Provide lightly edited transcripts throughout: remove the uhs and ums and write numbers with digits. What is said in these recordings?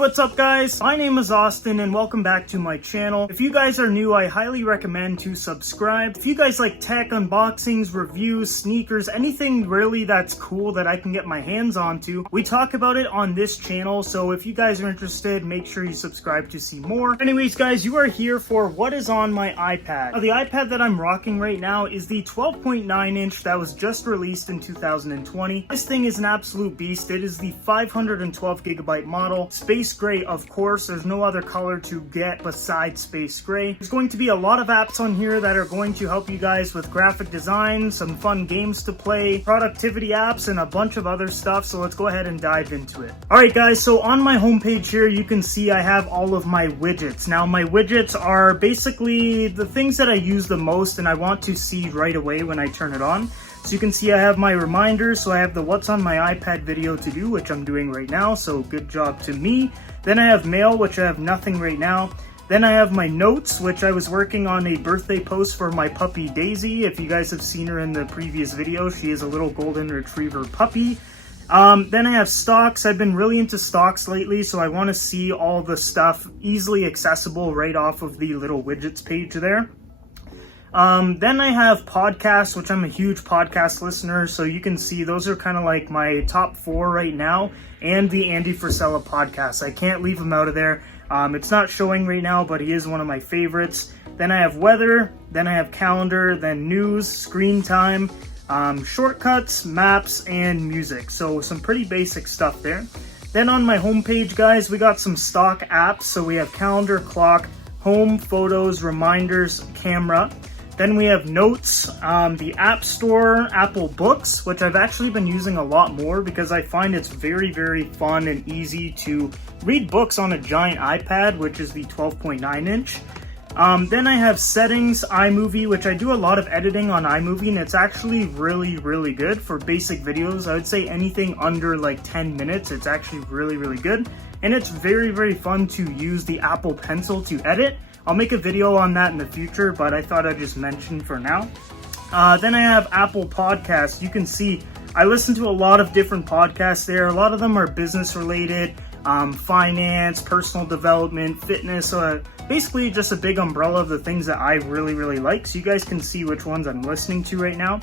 what's up guys? My name is Austin and welcome back to my channel. If you guys are new, I highly recommend to subscribe. If you guys like tech, unboxings, reviews, sneakers, anything really that's cool that I can get my hands onto, we talk about it on this channel. So if you guys are interested, make sure you subscribe to see more. Anyways guys, you are here for what is on my iPad. Now, the iPad that I'm rocking right now is the 12.9 inch that was just released in 2020. This thing is an absolute beast. It is the 512 gigabyte model. Space gray, of course. There's no other color to get besides space gray. There's going to be a lot of apps on here that are going to help you guys with graphic design, some fun games to play, productivity apps, and a bunch of other stuff. So let's go ahead and dive into it. Alright guys, so on my homepage here, you can see I have all of my widgets. Now my widgets are basically the things that I use the most and I want to see right away when I turn it on. So you can see I have my reminders, so I have the what's on my iPad video to do, which I'm doing right now, so good job to me. Then I have mail, which I have nothing right now. Then I have my notes, which I was working on a birthday post for my puppy Daisy. If you guys have seen her in the previous video, she is a little golden retriever puppy. Then I have stocks. I've been really into stocks lately, so I want to see all the stuff easily accessible right off of the little widgets page there. Then I have podcasts, which I'm a huge podcast listener, so you can see those are kind of like my top 4 right now, and the Andy Frisella podcast. I can't leave him out of there. It's not showing right now, but he is one of my favorites. Then I have weather, then I have calendar, then news, screen time, shortcuts, maps, and music. So some pretty basic stuff there. Then on my homepage, guys, we got some stock apps. So we have calendar, clock, home, photos, reminders, camera. Then we have notes, the App Store, Apple Books, which I've actually been using a lot more because I find it's very, very fun and easy to read books on a giant iPad, which is the 12.9 inch. Then I have settings, iMovie, which I do a lot of editing on iMovie, and it's actually really, really good for basic videos. I would say anything under like 10 minutes, it's actually really, really good. And it's very, very fun to use the Apple Pencil to edit. I'll make a video on that in the future, but I thought I'd just mention for now. Then I have Apple Podcasts. You can see I listen to a lot of different podcasts there. A lot of them are business related, finance, personal development, fitness, basically just a big umbrella of the things that I really, really like. So you guys can see which ones I'm listening to right now.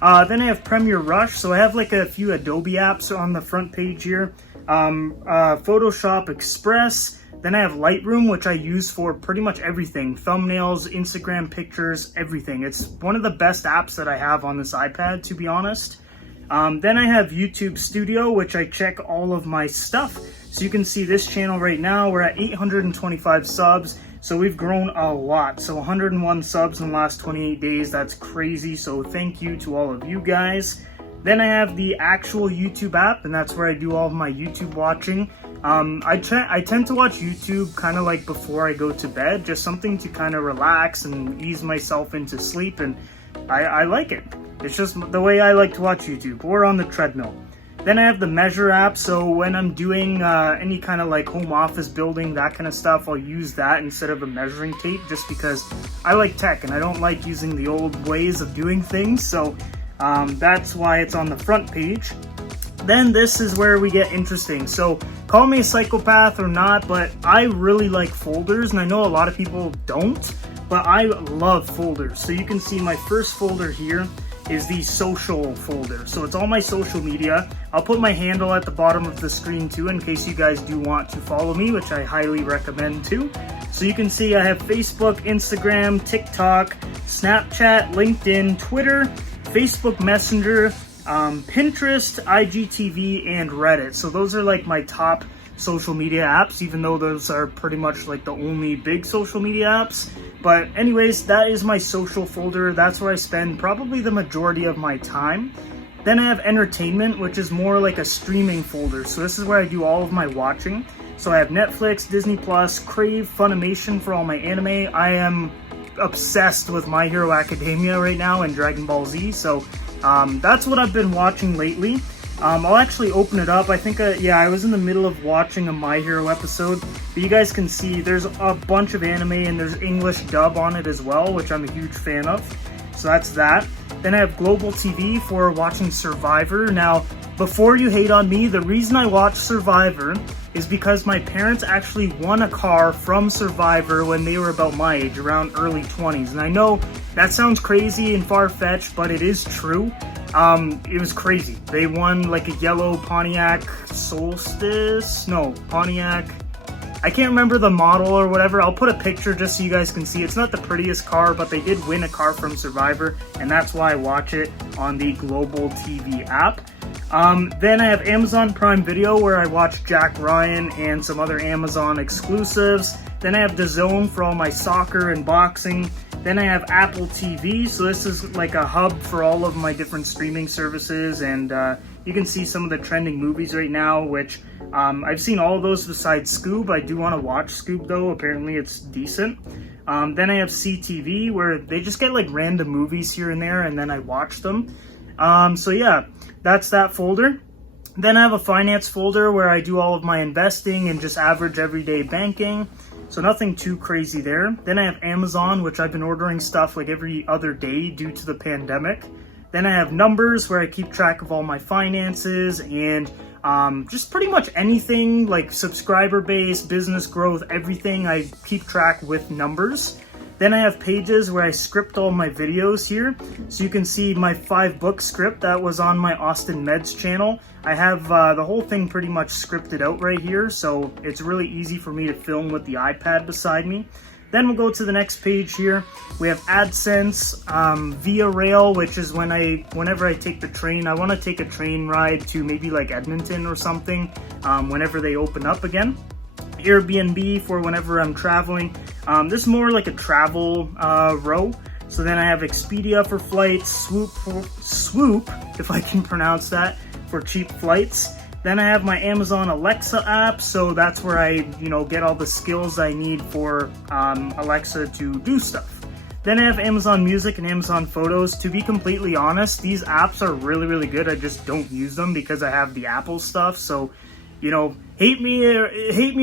Then I have Premiere Rush. So I have like a few Adobe apps on the front page here. Photoshop Express. Then I have Lightroom, which I use for pretty much everything. Thumbnails, Instagram pictures, everything. It's one of the best apps that I have on this iPad, to be honest. Then I have YouTube Studio, which I check all of my stuff. So you can see this channel right now, we're at 825 subs. So we've grown a lot. So 101 subs in the last 28 days. That's crazy. So thank you to all of you guys. Then I have the actual YouTube app, and that's where I do all of my YouTube watching. I tend to watch YouTube kind of like before I go to bed, just something to kind of relax and ease myself into sleep, and I like it. It's just the way I like to watch YouTube, or on the treadmill. Then I have the Measure app, so when I'm doing any kind of like home office building, that kind of stuff, I'll use that instead of a measuring tape, just because I like tech and I don't like using the old ways of doing things, so that's why it's on the front page. Then this is where we get interesting. So call me a psychopath or not, but I really like folders, and I know a lot of people don't, but I love folders. So you can see my first folder here is the social folder. So it's all my social media. I'll put my handle at the bottom of the screen too, in case you guys do want to follow me, which I highly recommend too. So you can see I have Facebook, Instagram, TikTok, Snapchat, LinkedIn, Twitter, Facebook Messenger, Pinterest, IGTV, and Reddit. So those are like my top social media apps, even though those are pretty much like the only big social media apps. But anyways, that is my social folder. That's where I spend probably the majority of my time. Then I have entertainment, which is more like a streaming folder. So this is where I do all of my watching. So I have Netflix, Disney Plus, Crave, Funimation for all my anime. I am obsessed with My Hero Academia right now and Dragon Ball Z. So that's what I've been watching lately. I'll actually open it up. I think, yeah, I was in the middle of watching a My Hero episode, but you guys can see there's a bunch of anime and there's English dub on it as well, which I'm a huge fan of. So that's that. Then I have Global TV for watching Survivor. Now, before you hate on me, the reason I watch Survivor is because my parents actually won a car from Survivor when they were about my age, around early 20s. And I know that sounds crazy and far-fetched, but it is true. It was crazy. They won like a yellow Pontiac Solstice? No, Pontiac... I can't remember the model or whatever. I'll put a picture just so you guys can see. It's not the prettiest car, but they did win a car from Survivor, and that's why I watch it on the Global TV app. Then I have Amazon Prime Video, where I watch Jack Ryan and some other Amazon exclusives. Then I have DAZN for all my soccer and boxing. Then I have Apple TV, so this is like a hub for all of my different streaming services, and you can see some of the trending movies right now, which I've seen all of those besides Scoob. I do want to watch Scoob though, apparently it's decent. Then I have CTV, where they just get like random movies here and there, and then I watch them. So yeah, that's that folder. Then I have a finance folder where I do all of my investing and just average everyday banking. So nothing too crazy there. Then I have Amazon, which I've been ordering stuff like every other day due to the pandemic. Then I have numbers, where I keep track of all my finances and just pretty much anything like subscriber base, business growth, everything I keep track with numbers. Then I have pages where I script all my videos here. So you can see my 5-book script that was on my Austin Meds channel. I have the whole thing pretty much scripted out right here, so it's really easy for me to film with the iPad beside me. Then we'll go to the next page here. We have AdSense, Via Rail, which is whenever I take the train. I want to take a train ride to maybe like Edmonton or something whenever they open up again. Airbnb for whenever I'm traveling. This is more like a travel row. So then I have Expedia for flights, Swoop, if I can pronounce that, for cheap flights. Then I have my Amazon Alexa app, so that's where I, get all the skills I need for Alexa to do stuff. Then I have Amazon Music and Amazon Photos. To be completely honest, these apps are really, really good. I just don't use them because I have the Apple stuff, so hate me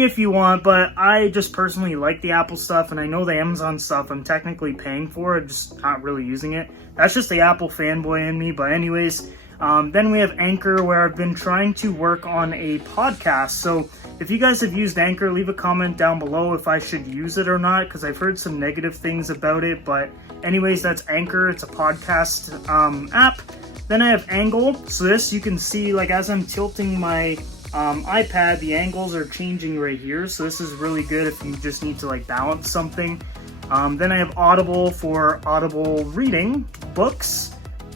if you want, but I just personally like the Apple stuff, and I know the Amazon stuff I'm technically paying for, I'm just not really using it. That's just the Apple fanboy in me, but anyways. Then we have Anchor, where I've been trying to work on a podcast. So if you guys have used Anchor, leave a comment down below if I should use it or not, because I've heard some negative things about it. But anyways, that's Anchor. It's a podcast app. Then I have Angle. So this, you can see, like, as I'm tilting my iPad, the angles are changing right here. So this is really good if you just need to like balance something. Then I have Audible for audible reading books.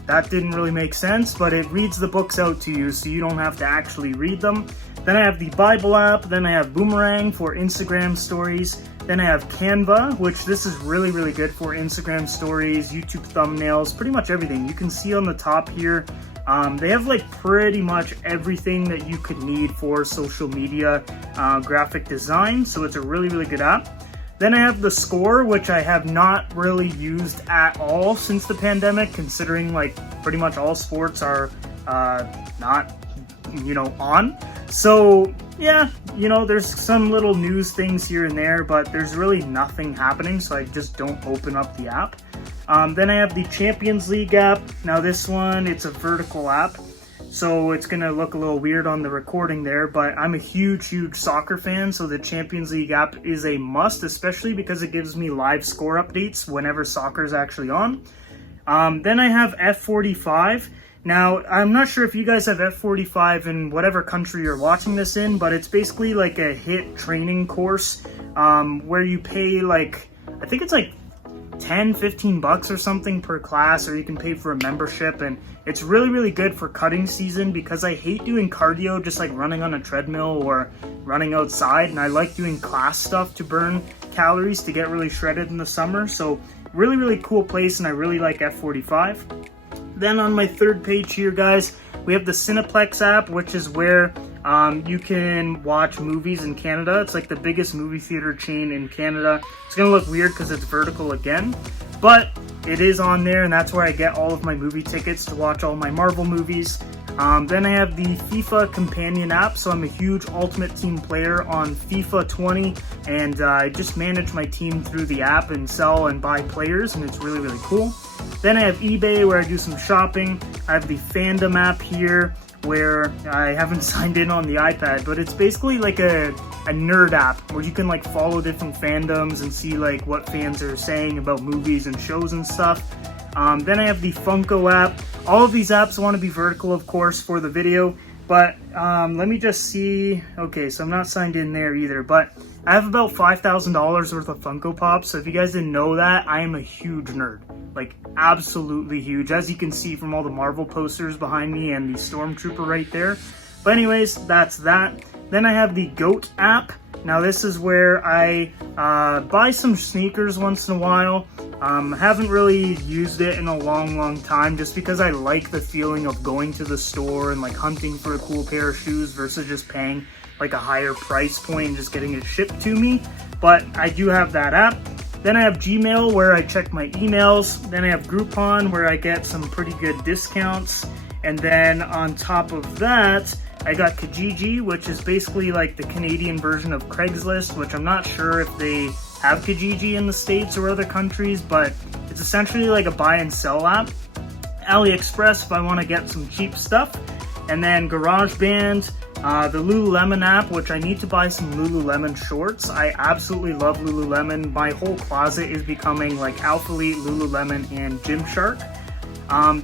That didn't really make sense, but it reads the books out to you, so you don't have to actually read them. Then I have the Bible app. Then I have Boomerang for Instagram stories. Then I have Canva, which this is really, really good for Instagram stories, YouTube thumbnails, pretty much everything. You can see on the top here, they have like pretty much everything that you could need for social media graphic design, so it's a really, really good app. Then I have the Score, which I have not really used at all since the pandemic, considering like pretty much all sports are not, on. So yeah, there's some little news things here and there, but there's really nothing happening, so I just don't open up the app. Then I have the Champions League app. Now this one, it's a vertical app, so it's going to look a little weird on the recording there, but I'm a huge, huge soccer fan, so the Champions League app is a must, especially because it gives me live score updates whenever soccer is actually on. Then I have F45. Now, I'm not sure if you guys have F45 in whatever country you're watching this in, but it's basically like a HIIT training course where you pay like, I think it's like $10-15 or something per class, or you can pay for a membership, and it's really, really good for cutting season because I hate doing cardio, just like running on a treadmill or running outside, and I like doing class stuff to burn calories to get really shredded in the summer. So really, really cool place, and I really like F45. Then on my third page here, guys, we have the Cineplex app, which is where you can watch movies in Canada. It's like the biggest movie theater chain in Canada. It's gonna look weird because it's vertical again, but it is on there, and that's where I get all of my movie tickets to watch all my Marvel movies. Then I have the FIFA Companion app, so I'm a huge Ultimate Team player on FIFA 20, and I just manage my team through the app and sell and buy players, and it's really, really cool. Then I have eBay, where I do some shopping. I have the Fandom app here, where I haven't signed in on the iPad, but it's basically like a nerd app where you can like follow different fandoms and see like what fans are saying about movies and shows and stuff. Then I have the Funko app. All of these apps want to be vertical, of course, for the video, but let me just see. Okay, so I'm not signed in there either, but I have about $5,000 worth of Funko Pops, so if you guys didn't know that, I am a huge nerd. Like, absolutely huge, as you can see from all the Marvel posters behind me and the Stormtrooper right there. But anyways, that's that. Then I have the GOAT app. Now this is where I buy some sneakers once in a while. Haven't really used it in a long time, just because I like the feeling of going to the store and like hunting for a cool pair of shoes versus just paying like a higher price point and just getting it shipped to me. But I do have that app. Then I have Gmail, where I check my emails. Then I have Groupon, where I get some pretty good discounts. And then on top of that, I got Kijiji, which is basically like the Canadian version of Craigslist, which I'm not sure if they have Kijiji in the States or other countries, but it's essentially like a buy and sell app. AliExpress if I want to get some cheap stuff. And then GarageBand, the Lululemon app, which I need to buy some Lululemon shorts. I absolutely love Lululemon. My whole closet is becoming like Alphalete, Lululemon, and Gymshark.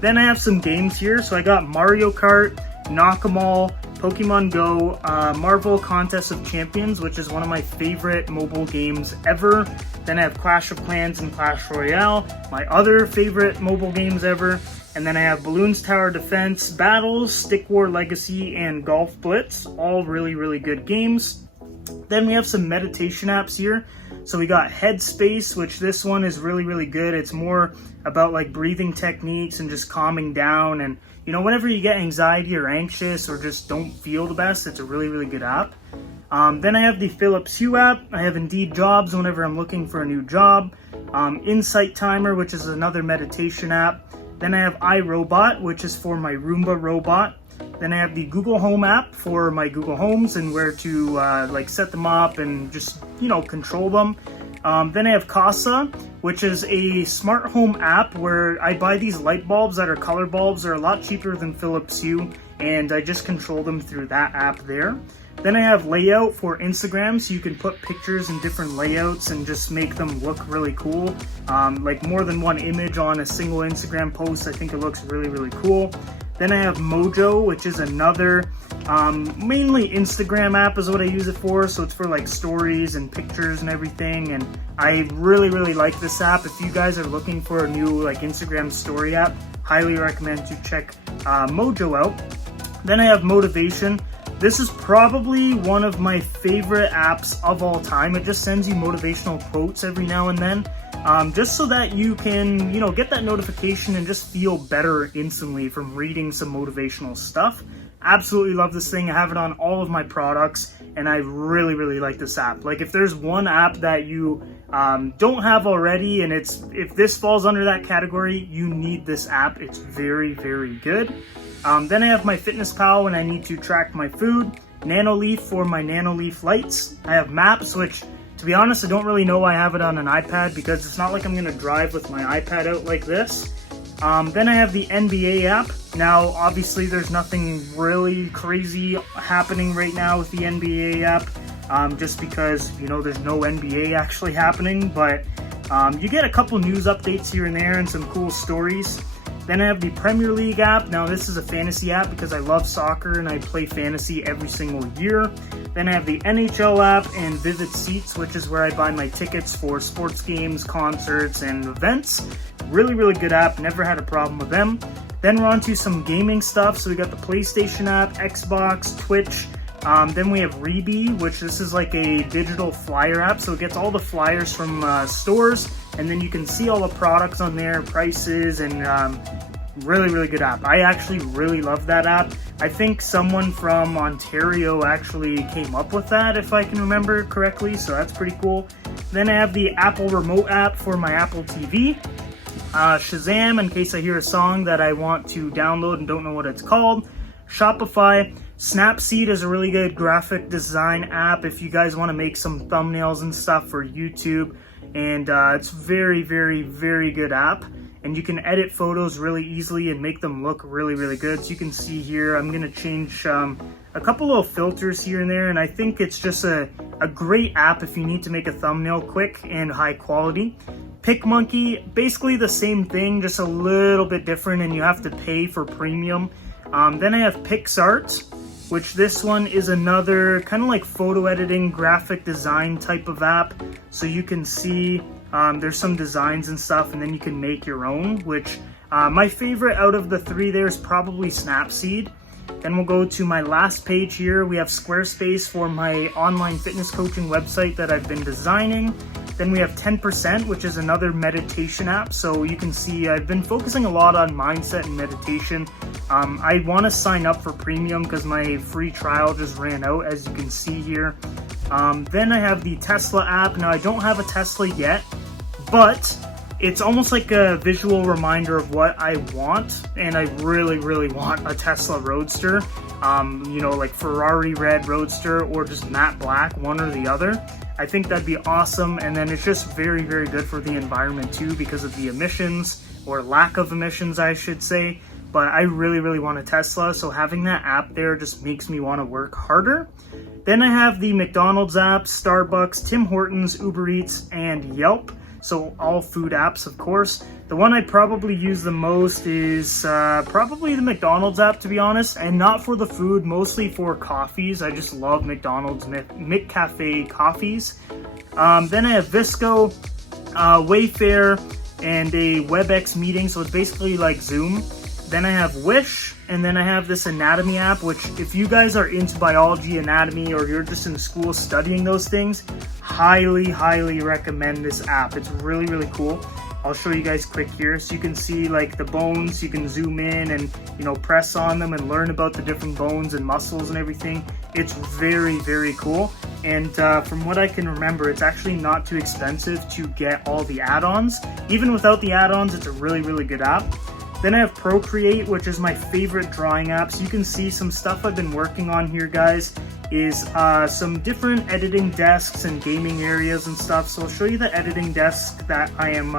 Then I have some games here. So I got Mario Kart, Knock-'em-All, Pokemon Go, Marvel Contest of Champions, which is one of my favorite mobile games ever. Then I have Clash of Clans and Clash Royale, my other favorite mobile games ever. And then I have Balloons Tower Defense, Battles, Stick War Legacy, and Golf Blitz. All really good games. Then we have some meditation apps here. So we got Headspace, which this one is really good. It's more about like breathing techniques and just calming down. And you know, whenever you get anxiety or anxious or just don't feel the best, it's a really good app. Then I have the Philips Hue app. I have Indeed Jobs whenever I'm looking for a new job. Insight Timer, which is another meditation app. Then I have iRobot, which is for my Roomba robot. Then I have the Google Home app for my Google Homes and where to like set them up and just, you know, control them. Then I have Casa, which is a smart home app where I buy these light bulbs that are color bulbs. They're a lot cheaper than Philips Hue, and I just control them through that app there. Then I have Layout for Instagram, so you can put pictures in different layouts and just make them look really cool. Like more than one image on a single Instagram post. I think it looks really cool. Then I have Mojo, which is another mainly Instagram app is what I use it for. So it's for like stories and pictures and everything. And I really like this app. If you guys are looking for a new like Instagram story app, highly recommend to check Mojo out. Then I have Motivation. This is probably one of my favorite apps of all time. It just sends you motivational quotes every now and then. Just so that you can, you know, get that notification and just feel better instantly from reading some motivational stuff. Absolutely love this thing. I have it on all of my products, and I really like this app. Like, if there's one app that you don't have already, and if this falls under that category, you need this app. It's very good. Then I have my FitnessPal when I need to track my food. Nanoleaf for my Nanoleaf lights. I have Maps, which, to be honest, I don't really know why I have it on an iPad, because it's not like I'm going to drive with my iPad out like this. Then I have the NBA app. Now, obviously, there's nothing really crazy happening right now with the NBA app, just because, you know, there's no NBA actually happening, but you get a couple news updates here and there and some cool stories. Then I have the Premier League app. Now this is a fantasy app because I love soccer and I play fantasy every single year. Then I have the NHL app and Vivid Seats, which is where I buy my tickets for sports games, concerts, and events. Really good app, never had a problem with them. Then we're on to some gaming stuff. So we got the PlayStation app, Xbox, Twitch. Then we have Reebee, which this is like a digital flyer app. So it gets all the flyers from stores, and then you can see all the products on there, prices, and really good app. I actually really love that app. I think someone from Ontario actually came up with that, if I can remember correctly, so that's pretty cool. Then I have the Apple Remote app for my Apple TV. Shazam, in case I hear a song that I want to download and don't know what it's called. Shopify. Snapseed is a really good graphic design app if you guys want to make some thumbnails and stuff for YouTube. And it's very good app. and you can edit photos really easily and make them look really, really good. So you can see here, I'm gonna change a couple little filters here and there, and I think it's just a great app if you need to make a thumbnail quick and high quality. PicMonkey, basically the same thing, just a little bit different, and you have to pay for premium. Then I have Picsart, which this one is another kind of like photo editing, graphic design type of app. So you can see there's some designs and stuff, and then you can make your own, which my favorite out of the three there is probably Snapseed. Then we'll go to my last page here. We have Squarespace for my online fitness coaching website that I've been designing. Then we have 10%, which is another meditation app. So you can see I've been focusing a lot on mindset and meditation. I want to sign up for premium because my free trial just ran out, as you can see here. Then I have the Tesla app. Now I don't have a Tesla yet, but it's almost like a visual reminder of what I want, and I really, really want a Tesla Roadster. You know, like Ferrari red Roadster or just matte black, one or the other. I think that'd be awesome, and then it's just very, very good for the environment too because of the emissions, or lack of emissions, I should say. But I really, really want a Tesla, so having that app there just makes me want to work harder. Then I have the McDonald's app, Starbucks, Tim Hortons, Uber Eats, and Yelp. So all food apps, of course. The one I probably use the most is probably the McDonald's app, to be honest, and not for the food, mostly for coffees. I just love McDonald's McCafe coffees. Then I have Visco, Wayfair, and a WebEx meeting, so it's basically like Zoom. Then I have Wish, and then I have this anatomy app, which if you guys are into biology, anatomy, or you're just in school studying those things, highly, highly recommend this app. It's really, really cool. I'll show you guys quick here. So you can see like the bones, you can zoom in and, you know, press on them and learn about the different bones and muscles and everything. It's very, very cool. And from what I can remember, it's actually not too expensive to get all the add-ons. Even without the add-ons, it's a really, really good app. Then I have Procreate, which is my favorite drawing app. So you can see some stuff I've been working on here, guys, is some different editing desks and gaming areas and stuff. So I'll show you the editing desk that I am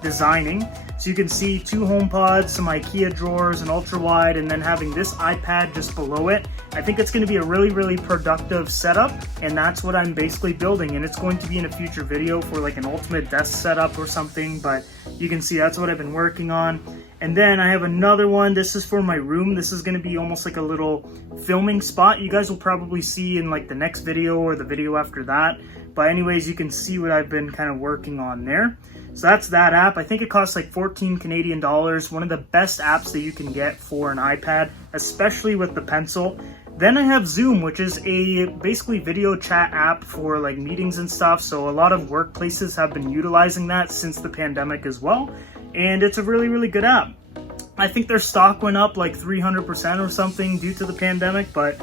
designing. So you can see 2 HomePods, some IKEA drawers, an ultra wide, and then having this iPad just below it. I think it's going to be a really, really productive setup, and that's what I'm basically building. And it's going to be in a future video for like an ultimate desk setup or something, but you can see that's what I've been working on. And then I have another one. This is for my room. This is going to be almost like a little filming spot. You guys will probably see in like the next video or the video after that. But anyways, you can see what I've been kind of working on there. So that's that app. I think it costs like 14 Canadian dollars. One of the best apps that you can get for an iPad, especially with the pencil. Then I have Zoom, which is a basically video chat app for like meetings and stuff. So a lot of workplaces have been utilizing that since the pandemic as well. And it's a really, really good app. I think their stock went up like 300% or something due to the pandemic, but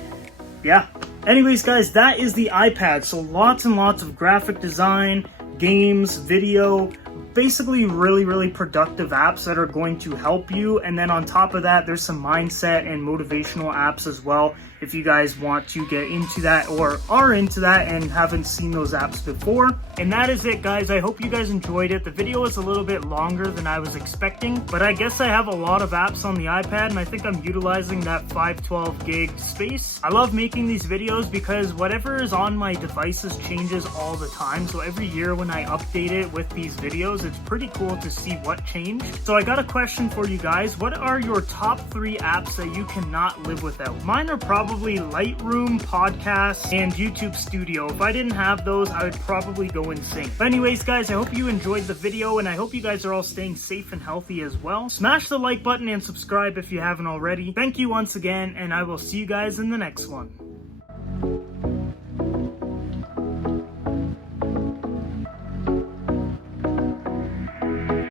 yeah. Anyways, guys, that is the iPad. So lots and lots of graphic design, games, video, basically really, really productive apps that are going to help you. And then on top of that, there's some mindset and motivational apps as well, if you guys want to get into that or are into that and haven't seen those apps before. And that is it, guys. I hope you guys enjoyed it. The video was a little bit longer than I was expecting, but I guess I have a lot of apps on the iPad, and I think I'm utilizing that 512 gig space. I love making these videos because whatever is on my devices changes all the time. So every year when I update it with these videos, it's pretty cool to see what changed. So I got a question for you guys. What are your top 3 apps that you cannot live without? Mine are probably Lightroom, Podcasts, and YouTube Studio. If I didn't have those, I would probably go insane. But anyways, guys, I hope you enjoyed the video, and I hope you guys are all staying safe and healthy as well. Smash the like button and subscribe if you haven't already. Thank you once again, and I will see you guys in the next one.